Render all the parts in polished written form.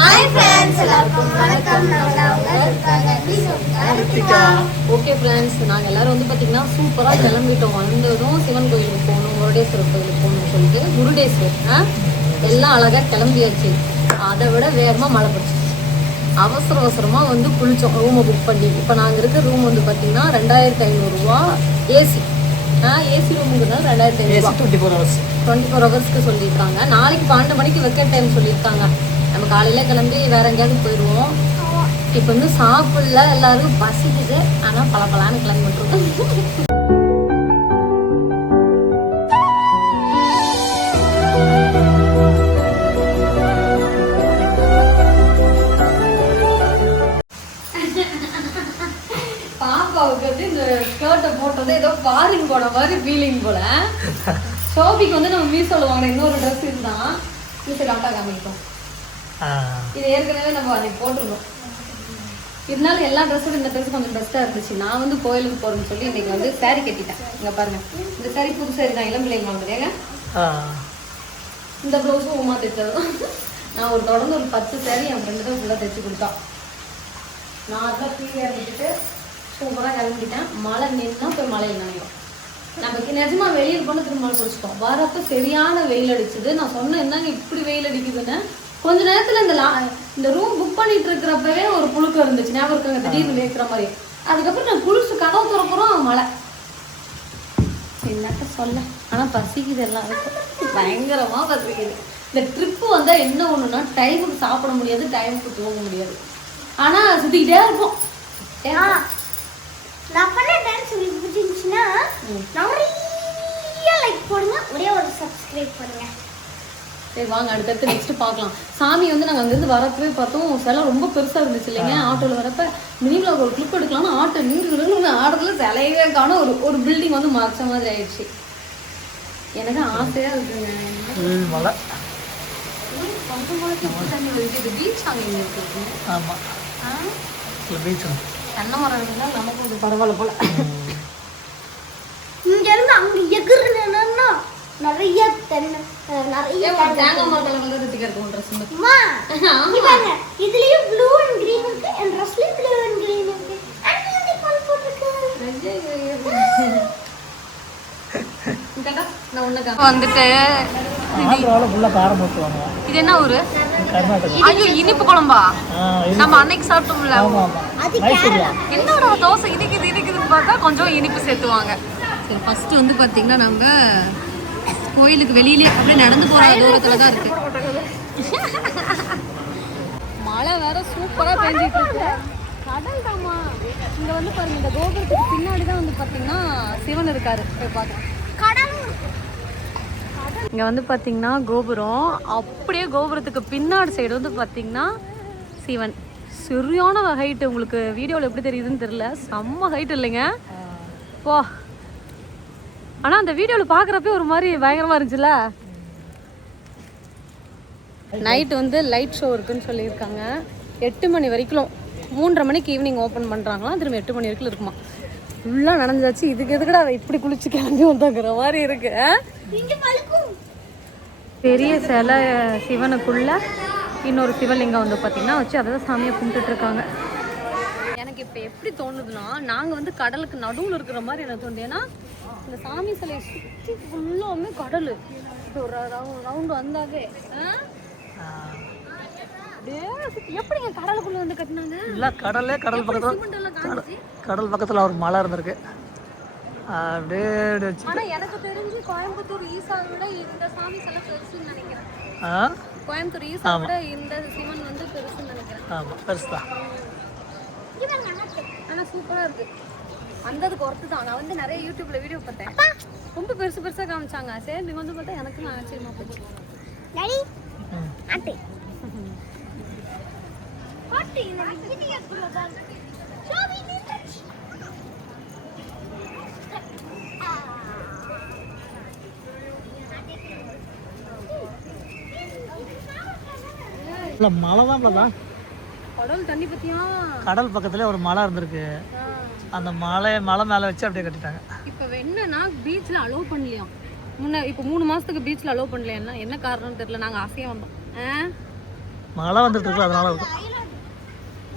Hi friends, எல்லாருக்கும் வணக்கம். Okay friends, நாங்கள் எல்லோரும் வந்து பார்த்திங்கன்னா சூப்பராக கிளம்பிட்டோம். வந்ததும் சிவன் கோயிலுக்கு போகணும், முருடேஸ்வரர் கோயிலுக்கு போகணும்னு சொல்லிட்டு முருடேஸ்வர் எல்லாம் அழகாக கிளம்பியாச்சு. அதை விட வேகமாக மழை பிடிச்சிச்சு. அவசரமாக வந்து குளித்தோம் ரூமை புக் பண்ணி. இப்போ நாங்கள் இருக்க ரூம் வந்து பார்த்திங்கன்னா 2500 ஏசி. ஏசி ரூமுங்கிறதுனால 2500 24 ஹவர்ஸ்க்கு சொல்லியிருக்காங்க. நாளைக்கு 12 மணிக்கு வெக்கேட் டைம் சொல்லியிருக்காங்க. நம்ம காலையில் கிளம்பி வேற எங்கேயாவது போயிடுவோம். இப்போ வந்து சாப்பிடல, எல்லாருக்கும் பசிக்குது. ஆனால் பலப்பலான்னு கிளம்பிட்டுருக்கோம். பாப்பாவுக்கு வந்து இந்த ஸ்கர்ட்டை போட்டது ஏதோ ஃபாரின் போன மாதிரி ஃபீலிங் போல. ஷோபிக்கு வந்து நம்ம மீஷோல வாங்கின இன்னொரு ட்ரெஸ் இதுதான். மீஷோல ஆட்டா காமிக்கும். இது ஏற்கனவே நம்ம அன்னைக்கு போட்டுருந்தோம். இருந்தாலும் எல்லா ட்ரெஸ்ஸோட இந்த ட்ரெஸ் கொஞ்சம் பெஸ்ட்டாக இருந்துச்சு. நான் வந்து கோயிலுக்கு போகிறேன்னு சொல்லி இன்னைக்கு வந்து சாரீ கட்டிட்டேன். இங்கே பாருங்க, இந்த சாரீ புதுசாக இருக்கான், இளம் பிள்ளைங்க வாங்குறேங்க. இந்த ப்ளவுஸும் உமா தைச்சதும். நான் தொடர்ந்து ஒரு 10 சாரீ என் ஃப்ரெண்டு தான் ஃபுல்லாக தைச்சி கொடுத்தா. நான் அதெல்லாம் ஃப்ரீயாக இருந்துட்டு சூப்பராக கிளம்பிட்டேன். மழை நின்னா போய் மழையில் நினைக்கும். நமக்கு நிஜமாக வெளியில் போன திரும்ப மழை பிடிச்சிட்டோம். வரப்போ சரியான வெயில் அடிச்சுது. நான் சொன்னேன், என்னங்க இப்படி வெயில் அடிக்குதுன்னு. கொஞ்ச நேரத்தில் இந்த ரூம் புக் பண்ணிட்டு இருக்கிறப்பவே ஒரு புழுக்கம் இருந்துச்சு. ஞாபகம் இருக்காங்க, திடீர்னு வேக்கிற மாதிரி. அதுக்கப்புறம் நான் குளிச்சு கதவு திறப்புறோம் மழை. என்னக்க சொல்ல, ஆனால் பசிக்குது எல்லாருக்கும். பயங்கரமாக பசிக்குது. இந்த ட்ரிப்பு வந்தால் என்ன ஒன்றுனா டைமுக்கு சாப்பிட முடியாது, டைமுக்கு தூங்க முடியாது. ஆனால் சுற்றிக்கிட்டே இருக்கும். நான் பண்ண டான்ஸ் உங்களுக்கு பிடிச்சிருந்துச்சுன்னா நிறைய லைக் போடுங்க, ஒரே ஒரு சப்ஸ்கிரைப் பண்ணுங்க. சரி வாங்க, அடுத்தடுத்து நெக்ஸ்ட் பார்க்கலாம். சாமி வந்து நாங்கள் அங்கேருந்து வரப்பவே பார்த்தோம், சிலை ரொம்ப பெருசாக இருந்துச்சு இல்லைங்க. ஆட்டோவில் வரப்ப மினிவில் ஒரு கிளிப் எடுக்கலாம்னு ஆட்டோ நீர் ஆட்டோவில் சிலையவே காணும். ஒரு பில்டிங் வந்து மறைச்ச மாதிரி ஆயிடுச்சு. எனக்கு ஆசையாக இருக்குங்க. பீச் அங்கே இருக்கு. ஆமாம், தென்னை மரம் இருந்தால் நமக்கு கொஞ்சம் பரவாயில்ல போல. இங்கேருந்து அங்கே எகுறேன்னா நிறைய நிறைய தேங்காய் மரத்தில் வந்து ரித்திகருக்கு ட்ரெஸ் இதுலயும் ப்ளூ அண்ட் கிரீன் இருக்கு. என் ட்ரெஸ்லயும் ப்ளூ அண்ட் கிரீன் இருக்கு. வந்துட்டு இது என்ன ஊரு? ஐயோ, இனிப்பு குழம்பா? நம்ம அன்னைக்கு சாப்பிட்டோம்ல, என்னோட தோசை இனிக்குதுன்னு பார்த்தா கொஞ்சம் இனிப்பு சேர்த்துவாங்க. சரி, ஃபர்ஸ்ட் வந்து பார்த்தீங்கன்னா நம்ம கோயிலுக்கு வெளியிலே அப்படியே நடந்து போகிற தூரத்துல தான் இருக்கு. மழை வேற சூப்பராக பெஞ்சிட்டு இருக்கு. கடல் தாமா இங்கே வந்து பாருங்க. இந்த கோபுரத்துக்கு பின்னாடி தான் வந்து பார்த்தீங்கன்னா சிவன் இருக்காரு. போய் பார்க்கலாம். இங்கே வந்து பார்த்தீங்கன்னா கோபுரம், அப்படியே கோபுரத்துக்கு பின்னாடி சைடு வந்து பார்த்தீங்கன்னா சிவன். சரியான ஹைட்டு. உங்களுக்கு வீடியோவில் எப்படி தெரியுதுன்னு தெரியல, செம்ம ஹைட் இல்லைங்க போ. ஆனால் அந்த வீடியோவில் பார்க்குறப்ப ஒரு மாதிரி பயங்கரமாக இருந்துச்சுல்ல. நைட்டு வந்து லைட் ஷோ இருக்குன்னு சொல்லியிருக்காங்க. 8 மணி வரைக்கும், 3:30 மணிக்கு ஈவினிங் ஓப்பன் பண்ணுறாங்களாம். திரும்ப 8 மணி வரைக்கும் இருக்குமா. ஃபுல்லாக நடந்துச்சு. இதுக்கு எதுக்கடா இப்படி குளிச்சு கிளம்பி வந்தாங்கிற மாதிரி இருக்கு. பெரிய சிலை சிவனுக்குள்ள இன்னொரு சிவலிங்கம் வந்து பார்த்தீங்கன்னா வச்சு அதை தான் சாமியை கும்பிட்டுட்டு இருக்காங்க. எனக்கு இப்போ எப்படி தோணுதுன்னா, நாங்கள் வந்து கடலுக்கு நடுவில் இருக்கிற மாதிரி எனக்கு தோணுது. ஏன்னா இந்த சாமி சிலையை சுற்றி ஃபுல்லாமே கடல். ஒரு ரவுண்டு வந்தாவே எப்படிங்க கடலுக்குள்ள வந்து கட்டினாங்க? இல்லை, கடல் பக்கத்தில் ஒரு மலை இருந்திருக்கு. அப்படியே ஆனால் எனக்கு தெரிஞ்சு கோயம்புத்தூர் ஈசாவை விட இந்த சாமி சிலை பெருசுன்னு நினைக்கிறேன். கோயம்புத்தூர் ஈசாவை விட இந்த சிவன் வந்து பெருசுன்னு நினைக்கிறேன். ஆமாம், பெருசு தான். ஆனால் சூப்பராக இருக்கு. வந்ததுக்கு ஒர்த்து தான். நான் வந்து நிறைய யூடியூப்ல வீடியோ பார்த்தேன், ரொம்ப பெருசாக காமிச்சாங்க. சரி, நீங்க வந்து பார்த்தா எனக்கு நான் ஆச்சரியமா போச்சு. மலை தான் கடல் தண்ணி பத்தியா. கடல் பக்கத்துல ஒரு மலை இருந்திருக்கு. அந்த மலை மேலே வச்சு அப்படியே கட்டிட்டாங்க. இப்போ என்னன்னா பீச்சில் அலோவ் பண்ணலையாம். இப்போ 3 மாதத்துக்கு பீச்சில் அலோவ் பண்ணலையா? என்ன காரணம்னு தெரியல. நாங்கள் ஆசையாக வந்தோம். மழை வந்துட்டு அதனால இருக்கும்.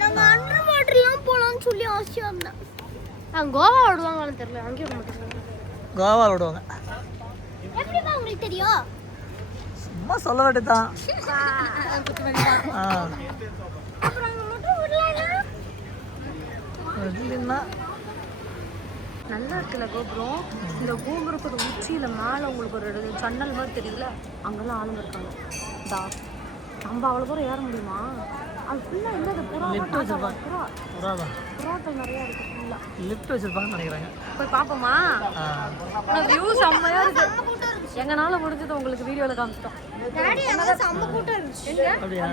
நாங்கள் அண்டர் வாட்டர்லாம் போகலான்னு சொல்லி ஆசையாக இருந்தேன். அவங்க கோவா விடுவாங்கன்னு தெரியல, அங்கேயும் விட மாட்டேங்கிறாங்க. கோவா விடுவாங்க. எப்படிப்பா உங்களுக்கு தெரியும்? சும்மா சொல்ல வேண்டியதான். அப்புறம் அவங்க மட்டும் விடலான்னா நல்லா இருக்குல்ல கோபுரம். இந்த கோபுரத்தோட உச்சியில மேலே உங்களுக்கு ஒரு ஜன்னல் மாதிரி தெரியல, அங்கெல்லாம் ஆளுங்க இருக்காங்க. நம்ம அவ்வளோ தூரம் ஏற முடியுமா? அது ஃபுல்லாக என்னது புறாக்கள் நிறையா இருக்கு. ஃபுல்லாக லிஃப்ட் வச்சிருப்பாங்கன்னு நினைக்கிறாங்க. போய் பார்ப்போமா? ஆனால் வியூ செம்மையாக இருக்கு. எங்கனால முடிஞ்சது உங்களுக்கு வீடியோவில் காமிச்சிட்டோம். அப்படியா?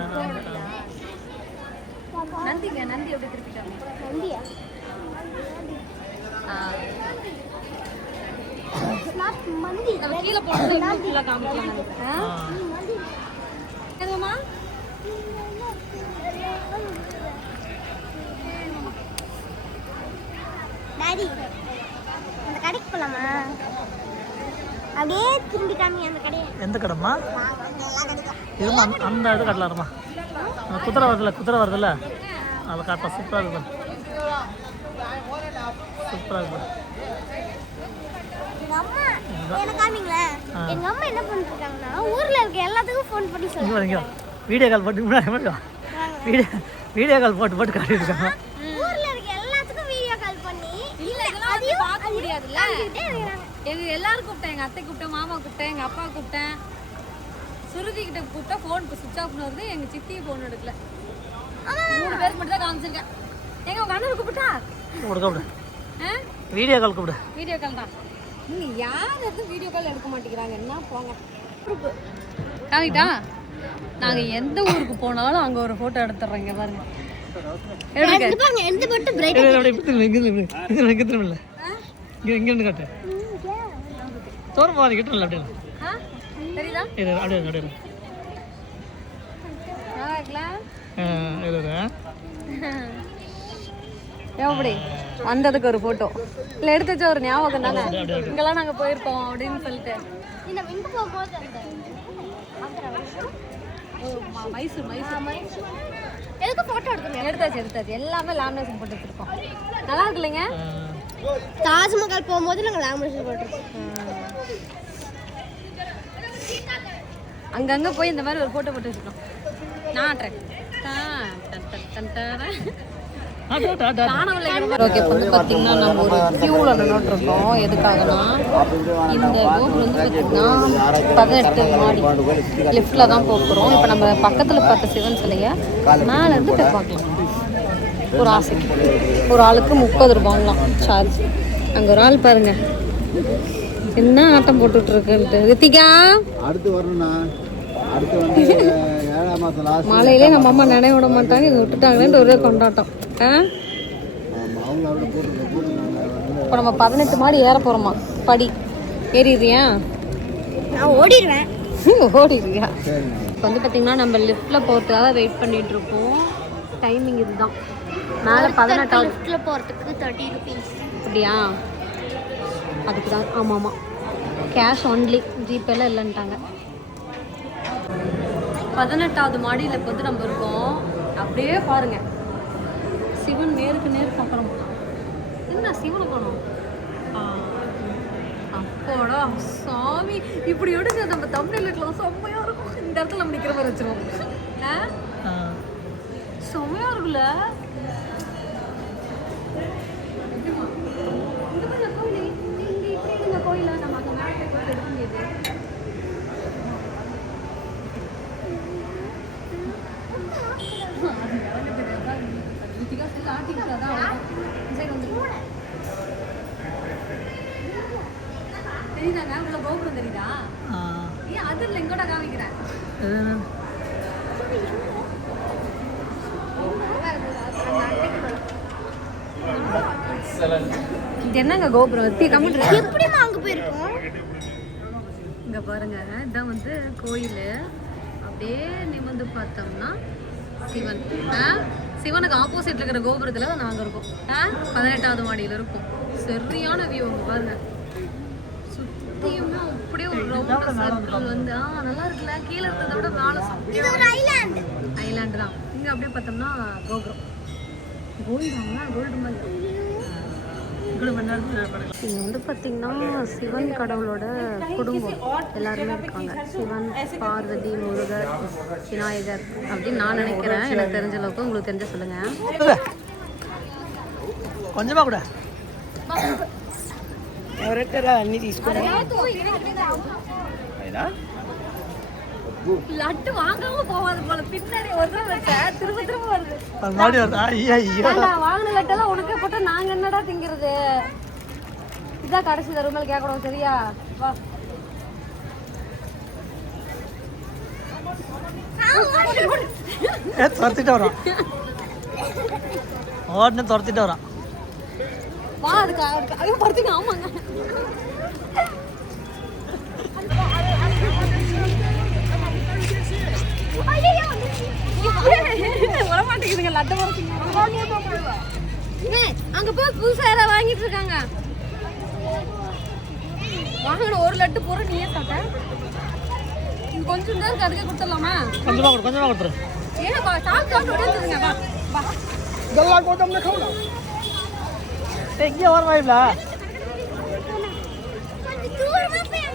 நந்திங்க, நந்தி எப்படி திருப்பிட்டாங்க? நந்தியா? மந்தி நம்ம கீழே போட்டு ஃபுல்லாக காமிக்கலாம் நினைக்கிறேன். எதுவுமா டாடி அந்த கடைக்கு போலாமா? அப்படியே திரும்பி காமி அந்த கடையை. எந்த கடைம்மா? இதுமா அந்த இது காட்டலாமா? அந்த குதிரை வருதுல்ல அதை காட்டலாம். சூப்பராக இருக்கும். சூப்பராக இருக்கும். எங்க அம்மா என்ன பண்ணிட்டு இருக்காங்கன்னா ஊர்ல இருக்க எல்லாத்துக்கும் ஃபோன் பண்ணி சொல்லுவாங்க. வீடியோ கால் போட்டு வீடியோ கால் போட்டு காட்டிட்டு இருக்காங்க. ஊர்ல இருக்க எல்லாத்துக்கும் வீடியோ கால் பண்ணி இல்ல இதெல்லாம் பார்க்க முடியாதுல்ல. எங்க எல்லாரும் கூப்பிட்டேன், எங்க அத்தை கூப்பிட்டேன், மாமா கூப்பிட்டேன், எங்க அப்பா கூப்பிட்டேன், சுருதி கிட்ட கூப்பிட்டா ஃபோன் சுவிட்ச் ஆஃப் வருது. எங்க சித்தி ஃபோன் எடுக்கல. 3 பேருக்கு மட்டும் தான் காமிச்சிருக்கேன். எங்க உங்க அண்ணன் கூப்பிட்டா கூப்பிடு. வீடியோ கால் கூப்பிடு. வீடியோ கால் தான். நீங்க யார் எதுவும் வீடியோ கால் எடுக்க மாட்டேங்கிறாங்க. என்ன போங்க காமிட்டா. நாங்க எந்த ஊருக்கு போனாலும் அங்க ஒரு போட்டோ எடுத்துறோங்க பாருங்க. எடுப்பாங்க. எந்த மட்டும் பிரைட் இங்க காட்டு. தோரம் பாதி கிட்ட இல்ல அப்படியே. தெரியுதா? அப்படியே எப்படி வந்ததுக்கு ஒரு போட்டோ இல்லை எடுத்து வச்ச ஒரு ஞாபகம் தானே. இங்கெல்லாம் நாங்கள் போயிருக்கோம் அப்படின்னு சொல்லிட்டு. மைசூர் எதுக்கு போட்டோ எடுக்கணும்? எடுத்தாச்சு எல்லாமே லேமினேஷன் போட்டு வச்சிருக்கோம். நல்லா இருக்கு இல்லைங்க? தாஜ்மஹால் போகும்போது நாங்கள் லேமினேஷன் போட்டிருக்கோம். அங்கங்கே போய் இந்த மாதிரி ஒரு ஃபோட்டோ போட்டு வச்சுருக்கோம். நான் ட்ரெக் ஓகே. இப்போ வந்து பார்த்தீங்கன்னா நம்ம ஒரு க்யூவில் நின்றுட்டுருக்கோம். எதுக்காகனா இந்த கோபுரம் வந்து பார்த்திங்கன்னா 18 மாடி லிஃப்டில் தான் போகிறோம். இப்போ நம்ம பக்கத்தில் பார்த்த சிவன் சிலையை மேலேருந்து போய் பார்க்கலாம். ஒரு ஆசைக்கு ஒரு ஆளுக்கு 30 ரூபாங்களாம் சார்ஜ். அங்கே ஒரு ஆள் பாருங்க என்ன ஆட்டம் போட்டுட்ருக்குன்ட்டு. ரித்திகா அடுத்து வரணும்னா அடுத்து வந்து 7ஆம் மாதம் லாஸ்ட் மழையிலே நம்ம அம்மா நினைவு விட மாட்டாங்க. இங்கே விட்டுட்டாங்களேன்னு ஒரே கொண்டாட்டம். இப்போ நம்ம 18 மாடி ஏற போகிறோமா? படி ஏறிடுறியா? நான் ஓடிடுவேன். ஓடிடுறியா? இப்போ வந்து பார்த்தீங்கன்னா நம்ம லிஃப்ட்டில் போகிறதுக்காக வெயிட் பண்ணிகிட்டு இருக்கோம். டைமிங் இதுதான். மேலே 18 லிஃப்ட்டில் போகிறதுக்கு 30 rupees. அப்படியா? அதுக்கு தான். ஆமாம் கேஷ் ஒன்லி, ஜிபேலாம் இல்லைன்ட்டாங்க. 18வது மாடியில் இப்போ வந்து நம்ம இருக்கோம். அப்படியே பாருங்கள் சிவன் நேருக்கு நேர் பார்க்குறோம். என்ன சிவனை காணோம்? அப்போடா சாமி இப்படி எடுங்க. நம்ம தமிழில் இருக்கலாம் செம்மையாக இருக்கும். இந்த இடத்துல நம்ம நிற்கிற மாதிரி வச்சுருவோம். செம்மையாக இருக்குல்ல? இந்த மாதிரி கோயில் இங்கே இப்படி எடுங்க. கோயிலை நம்ம அங்கே மேலே போய் எடுக்க முடியாது. தெரியுதாங்க? உள்ள கோபுரம் தெரியுதா? ஏன் அது இல்லை, இங்கோட காமிக்கிறேன். இது என்னங்க கோபுரம் வத்தி கம்மிட்டு எப்படிமா அங்கே போயிருக்கோம்? இங்கே பாருங்க, இதான் வந்து கோயில். அப்படியே நிமிர்ந்து பார்த்தோம்னா சிவன். சிவனுக்கு ஆப்போசிட்ல இருக்கிற கோபுரத்தில் தான் நாங்கள் இருக்கோம். 18வது மாடியில் இருக்கோம். சரியான வியூ அங்கே பாருங்க. சுற்றியுமே அப்படியே ஒரு ரவுண்ட் சர்க்கிள் வந்து நல்லா இருக்குல்ல? கீழே இருக்கிறத விட மேலே ஐலாண்ட் ஐலாண்டு தான். இங்கே அப்படியே பார்த்தோம்னா கோபுரம். கோல்டு மாதிரி. இங்கே வந்து பார்த்தீங்கன்னா சிவன் கடவுளோட குடும்பம் எல்லாருமே இருக்காங்க. சிவன், பார்வதி, முருகர், விநாயகர் அப்படின்னு நான் நினைக்கிறேன். எனக்கு தெரிஞ்ச அளவுக்கு உங்களுக்கு தெரிஞ்ச சொல்லுங்கள். கொஞ்சமாக கூட அண்ணி తీసుకున్నాను. லட்டு வாங்காம போவாது போல. பின்னாடி ஒரு தடவை வச்சேன், திரும்ப திரும்ப வருது. மறுபடியும் வருதா? ஐயோ வாங்கின லட்டெல்லாம் உனக்கே போட்டா நாங்க என்னடா திங்கிறது? இதான் கடைசி தருமல் கேட்கணும். சரியா? வா. துரத்திட்டு வரோம். ஓடனே துரத்திட்டு வரோம். வா. அதுக்கு ஐயோ படுத்துங்க. ஆமாங்க. வரமாட்டேங்குதுங்க லட்டு. அங்க போய் புதுசா யாராவது வாங்கிட்டு இருக்காங்க. வாங்கின ஒரு லட்டு பூரா நீயே சாப்பிட்ட. கொஞ்சம் தான் இருக்கு, அதுக்கே கொடுத்துடலாமா? கொஞ்சமாக கொடுத்துரு. ஏன்னா சாப்பிட்டு உடஞ்சிருங்க. வா வா. இதெல்லாம் கோத்தம்ல खाऊ எங்கே வரமாயில்ல? கொஞ்சம் தூரமா போய்